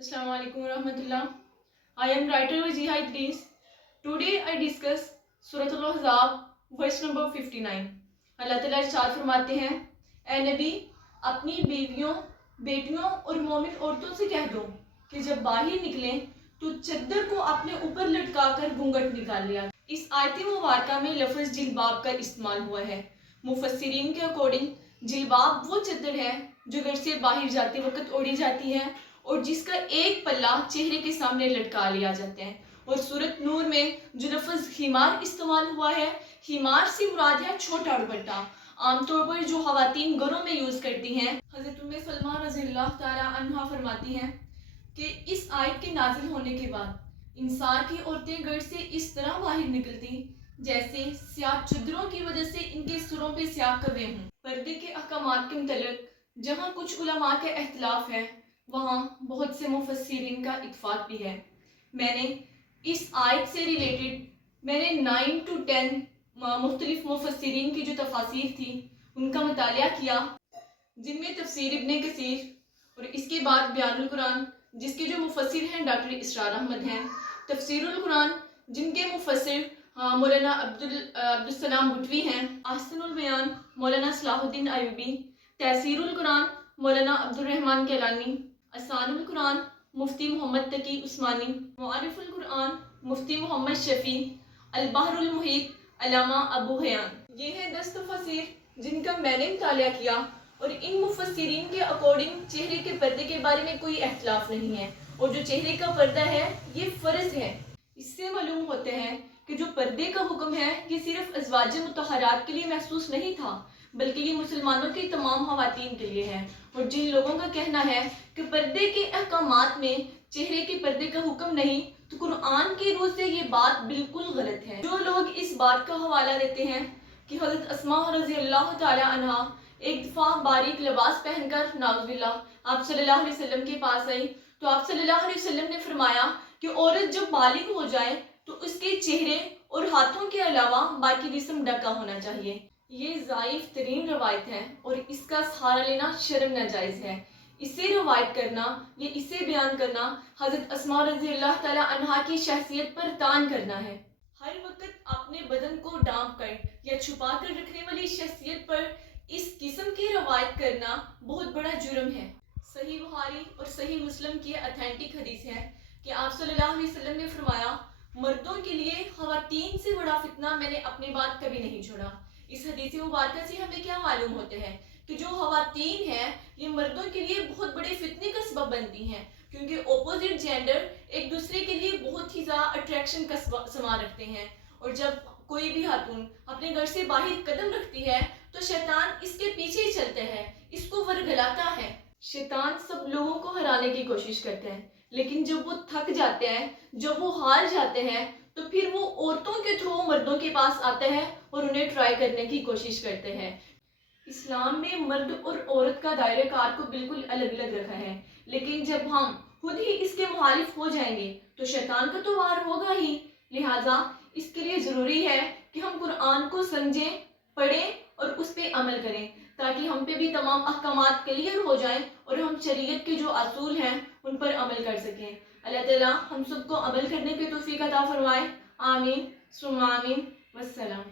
Assalamu alaikum warahmatullah. I am writer Wajiha Idris. Today I discuss Surah Al-Ahzab verse number 59. اللہ تعالیٰ ارشاد فرماتے ہیں، اے نبی اپنی بیویوں، بیٹیوں اور مومن عورتوں سے کہہ دو کہ جب باہر نکلیں تو چادر کو اپنے اوپر لٹکا کر گھونگھٹ نکال لیا۔ اس آیت مبارکہ میں لفظ جلباب کا استعمال ہوا ہے۔ مفسرین کے اکارڈنگ جلباب وہ چادر ہے جو گھر سے باہر جاتے وقت اوڑھی جاتی ہے اور جس کا ایک پلہ چہرے کے سامنے لٹکا لیا جاتا ہے۔ اور سورۃ نور میں جو لفظ خمار استعمال ہوا ہے، خمار سے مراد ہے چھوٹا دوپٹہ، عام طور پر جو خواتین گھروں میں یوز کرتی ہیں۔ حضرت ام سلمہ رضی اللہ تعالی عنہا فرماتی ہیں کہ اس آیت کے نازل ہونے کے بعد انصار کی عورتیں گھر سے اس طرح باہر نکلتی جیسے سیاہ چادروں کی وجہ سے ان کے سروں پہ سیاہ کوے ہوں۔ پردے کے احکامات کے متعلق جہاں کچھ علماء کے اختلاف ہے، وہاں بہت سے مفسرین کا اتفاق بھی ہے۔ میں نے اس آیت سے ریلیٹڈ 9 to 10 مختلف مفسرین کی جو تفاسیر تھی ان کا مطالعہ کیا، جن میں تفسیر ابن کثیر اور اس کے بعد بیان القرآن جس کے جو مفسر ہیں ڈاکٹر اسرار احمد ہیں، تفسیر القرآن جن کے مفسر مولانا عبدالسلام بٹوی ہیں، احسن البیان مولانا صلاح الدین ایوبی، تفسیر القرآن مولانا عبدالرحمن کیلانی، اسان القرآن مفتی محمد تقی عثمانی، معارف القرآن مفتی محمد شفیع، البحر المحیط علامہ ابو حیان۔ یہ ہیں 10 تفاسیر جن کا میں نے مطالعہ کیا، اور ان مفسرین کے اکارڈنگ چہرے کے پردے کے بارے میں کوئی اختلاف نہیں ہے، اور جو چہرے کا پردہ ہے یہ فرض ہے۔ اس سے معلوم ہوتے ہیں کہ جو پردے کا حکم ہے یہ صرف ازواج مطہرات کے لیے محسوس نہیں تھا، بلکہ یہ مسلمانوں کی تمام خواتین کے لیے ہے۔ اور جن لوگوں کا کہنا ہے کہ پردے کے احکامات میں چہرے کے پردے کا حکم نہیں، تو قرآن کی روح سے یہ بات بالکل غلط ہے۔ جو لوگ اس بات کا حوالہ دیتے ہیں کہ حضرت اسماء رضی اللہ تعالی عنہا ایک دفعہ باریک لباس پہن کر نعوذ باللہ آپ صلی اللہ علیہ وسلم کے پاس آئی، تو آپ صلی اللہ علیہ وسلم نے فرمایا کہ عورت جب بالغ ہو جائے تو اس کے چہرے اور ہاتھوں کے علاوہ باقی جسم ڈھکا ہونا چاہیے۔ یہ ضعیف ترین روایت ہے اور اس کا سہارا لینا شرم ناجائز ہے۔ اسے روایت کرنا یا اسے بیان کرنا حضرت اسماء رضی اللہ تعالی عنہا کی شخصیت پر طعن کرنا ہے۔ ہر وقت اپنے بدن کو ڈھانپ کر یا چھپا کر رکھنے والی شخصیت پر اس قسم کی روایت کرنا بہت بڑا جرم ہے۔ صحیح بخاری اور صحیح مسلم کی اتھینٹک حدیث ہے کہ آپ صلی اللہ علیہ وسلم نے فرمایا، مردوں کے لیے خواتین سے بڑا فتنہ میں نے اپنی بات کبھی نہیں چھوڑا۔ اس حدیث مبارکہ سے ہمیں کیا معلوم ہوتے ہیں کہ جو خواتین ہیں یہ مردوں کے لیے بہت بڑے فتنے کا سبب بنتی ہیں، کیونکہ اپوزٹ جینڈر ایک دوسرے کے لیے بہت ہی زیادہ اٹریکشن کا سما رکھتے ہیں، اور جب کوئی بھی خاتون اپنے گھر سے باہر قدم رکھتی ہے تو شیطان اس کے پیچھے چلتا ہے، اس کو ورگلاتا ہے۔ شیطان سب لوگوں کو ہرانے کی کوشش کرتا ہے، لیکن جب وہ تھک جاتے ہیں، جب وہ ہار جاتے ہیں، تو پھر وہ عورتوں کے تھرو مردوں کے پاس آتا ہے اور انہیں ٹرائی کرنے کی کوشش کرتے ہیں۔ اسلام میں مرد اور عورت کا دائرہ کار کو بالکل الگ الگ رکھا ہے، لیکن جب ہم خود ہی اس کے مخالف ہو جائیں گے تو شیطان کا تو وار ہوگا ہی۔ لہٰذا اس کے لیے ضروری ہے کہ ہم قرآن کو سمجھیں، پڑھیں اور اس پہ عمل کریں، تاکہ ہم پہ بھی تمام احکامات کلیئر ہو جائیں اور ہم شریعت کے جو اصول ہیں ان پر عمل کر سکیں۔ اللہ تعالیٰ ہم سب کو عمل کرنے کی توفیق عطا فرمائے۔ آمین ثم آمین، والسلام۔